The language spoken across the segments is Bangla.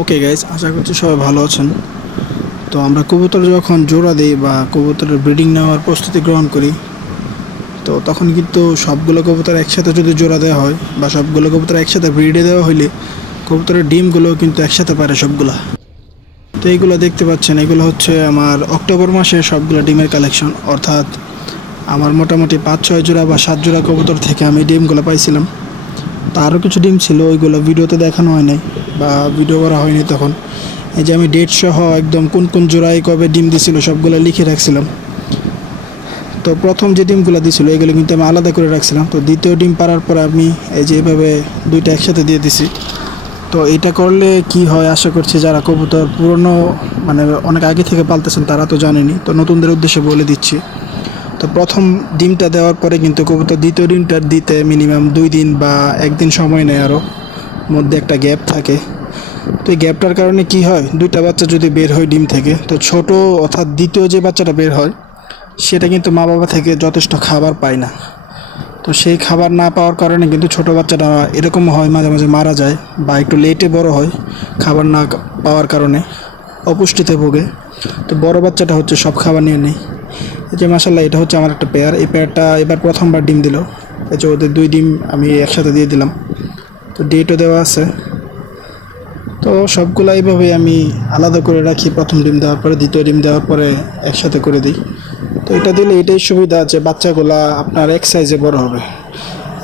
ওকে গাইস, আশা করছি সবাই ভালো আছেন। তো আমরা কবুতর যখন জোড়া দিই বা কবুতরের ব্রিডিং নেওয়ার প্রস্তুতি গ্রহণ করি, তো তখন কিন্তু সবগুলো কবুতর একসাথে যদি জোড়া দেওয়া হয় বা সবগুলো কবুতর একসাথে ব্রিডে দেওয়া হলে কবুতরের ডিমগুলো কিন্তু একসাথে পারে সবগুলা। তো এইগুলো দেখতে পাচ্ছেন, এগুলো হচ্ছে আমার অক্টোবর মাসে সবগুলো ডিমের কালেকশন। অর্থাৎ আমার মোটামুটি 5-6 জোড়া বা 7 জোড়া কবুতর থেকে আমি ডিমগুলো পাইছিলাম। তো আরও কিছু ডিম ছিল, ওইগুলো ভিডিওতে দেখানো হয় নাই বা ভিডিও করা হয়নি তখন। এই যে আমি ডেট সহ একদম কোন কোন জোড়ায় কবে ডিম দিছিল সবগুলো লিখে রাখছিলাম। তো প্রথম যে ডিমগুলো দিছিল এগুলো কিন্তু আমি আলাদা করে রাখছিলাম। তো দ্বিতীয় ডিম পাড়ার পর আমি এই যে এইভাবে দুইটা একসাথে দিয়ে দিছি। তো এটা করলে কি হয় আশা করছি যারা কবুতর পুরনো মানে অনেক আগে থেকে পালতেছেন তারা তো জানেনি, তো নতুনদের উদ্দেশ্যে বলে দিচ্ছি। তো প্রথম ডিমটা দেওয়ার পরে কিন্তু কবুতর দ্বিতীয় ডিমটা দিতে মিনিমাম 2 দিন বা 1 দিন সময় নেয়, আরও মধ্যে একটা গ্যাপ থাকে। তো এই গ্যাপটার কারণে কি হয়, দুইটা বাচ্চা যদি বের হয় ডিম থেকে, তো ছোট অর্থাৎ দ্বিতীয় যে বাচ্চাটা বের হয় সেটা কিন্তু মা বাবা থেকে যথেষ্ট খাবার পায় না। তো সেই খাবার না পাওয়ার কারণে কিন্তু ছোট বাচ্চাটা এরকম হয়, মাঝে মাঝে মারা যায় বা একটু লেটে বড় হয় খাবার না পাওয়ার কারণে, অপুষ্টিতে ভোগে। তো বড় বাচ্চাটা হচ্ছে সব খাবার নিয়ে নেই। এই যে মাশাআল্লাহ, এটা হচ্ছে আমার একটা পেয়ার। এই পেয়ারটা এবার প্রথমবার ডিম দিল। এই যে ওদের 2 ডিম আমি একসাথে দিয়ে দিলাম। তো ডেটও দেওয়া আছে। তো সবগুলো এইভাবেই আমি আলাদা করে রাখি, প্রথম ডিম দেওয়ার পরে দ্বিতীয় ডিম দেওয়ার পরে একসাথে করে দিই। তো এটা দিলে এটাই সুবিধা যে বাচ্চাগুলা আপনার এক সাইজে বড় হবে।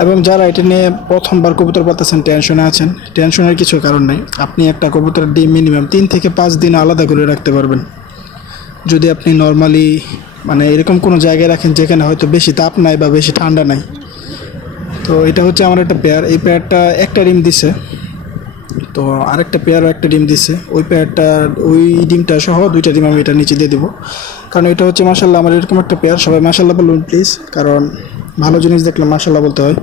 এবং যারা এটা নিয়ে প্রথমবার কবুতর পালতেছেন, টেনশনে আছেন, টেনশনের কিছু কারণ নেই। আপনি একটা কবুতরের ডিম মিনিমাম 3 থেকে 5 দিন আলাদা করে রাখতে পারবেন। যদি আপনি নর্মালি মানে এরকম কোনো জায়গায় রাখেন যেখানে হয়তো বেশি তাপ নাই বা বেশি ঠান্ডা নাই। তো এটা হচ্ছে আমার একটা পেয়ার। এই পেয়ারটা একটা ডিম দিছে, তো আরেকটা পেয়ারও একটা ডিম দিছে। ওই পেয়ারটা ওই ডিমটা সহ 2টা ডিম আমি এটা নিচে দিয়ে দেবো। কারণ এটা হচ্ছে মাশাআল্লাহ আমার এরকম একটা পেয়ার। সবাই মাশাআল্লাহ বলুন প্লিজ, কারণ ভালো জিনিস দেখলে মাশাআল্লাহ বলতে হয়।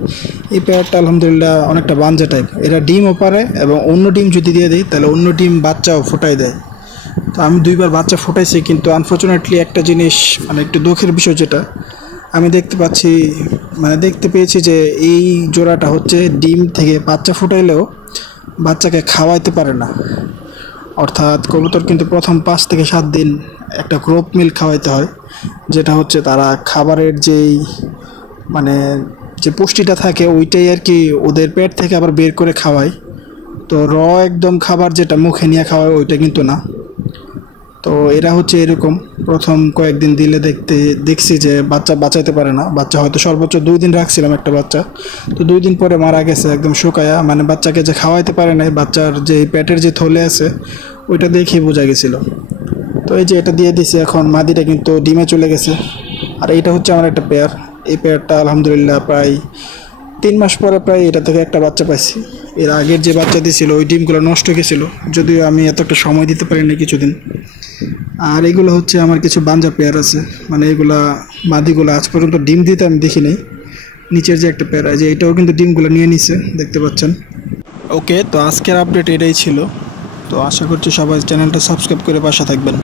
এই পেয়ারটা আলহামদুলিল্লাহ অনেকটা বাঞ্জা টাইপ, এরা ডিমও পারে এবং অন্য ডিম যদি দিয়ে দিই তাহলে অন্য ডিম বাচ্চাও ফোটাই দেয়। তো আমি 2বার বাচ্চা ফোটাইছি, কিন্তু আনফর্চুনেটলি একটা জিনিস মানে একটু দুঃখের বিষয় যেটা আমি দেখতে পেয়েছি যে এই জোড়াটা হচ্ছে ডিম থেকে বাচ্চা ফোটাইলেও বাচ্চাকে খাওয়াইতে পারে না। অর্থাৎ কবুতর কিন্তু প্রথম 5 থেকে 7 দিন একটা ক্রপ মিল্ক খাওয়াইতে হয়, যেটা হচ্ছে তারা খাবারের যেই মানে যে পুষ্টিটা থাকে ওইটাই আর কি ওদের পেট থেকে আবার বের করে খাওয়ায়। তো একদম খাবার যেটা মুখে নিয়ে খাওয়ায় ওইটা কিন্তু না। তো এরা হচ্ছে এরকম প্রথম কয়েকদিন দিলে দেখছি যে বাচ্চা বাঁচাইতে পারে না। বাচ্চা হয়তো সর্বোচ্চ 2 দিন রাখছিলাম একটা বাচ্চা, তো 2 দিন পরে মারা গেছে একদম শুকায়া। মানে বাচ্চাকে যে খাওয়াইতে পারে না, বাচ্চার যে পেটের যে থলে আছে ওইটা দেখেই বোঝা গেছিল। তো এই যে এটা দিয়ে দিছি, এখন মাদিটা কিন্তু ডিমে চলে গেছে। আর এইটা হচ্ছে আমার একটা পেয়ার। এই পেয়ারটা আলহামদুলিল্লাহ প্রায় 3 মাস পরে প্রায় এটা থেকে একটা বাচ্চা পাইছি। এর আগের যে বাচ্চা দিয়েছিল ওই ডিমগুলো নষ্ট হয়ে গেছিলো, যদিও আমি এত একটা সময় দিতে পারিনি কিছুদিন। আর এগুলো হচ্ছে আমার কিছু বাঞ্জা পেয়ার আছে, মানে এগুলা মাদিগুলো আজ পর্যন্ত ডিম দিতে আমি দেখি নাই। নিচের যে একটা পেয়ার আছে এটাও কিন্তু ডিমগুলো নিয়ে নিছে, দেখতে পাচ্ছেন। ওকে, তো আজকের আপডেট এটাই ছিল। তো আশা করছি সবাই চ্যানেলটা সাবস্ক্রাইব করে পাশে থাকবেন।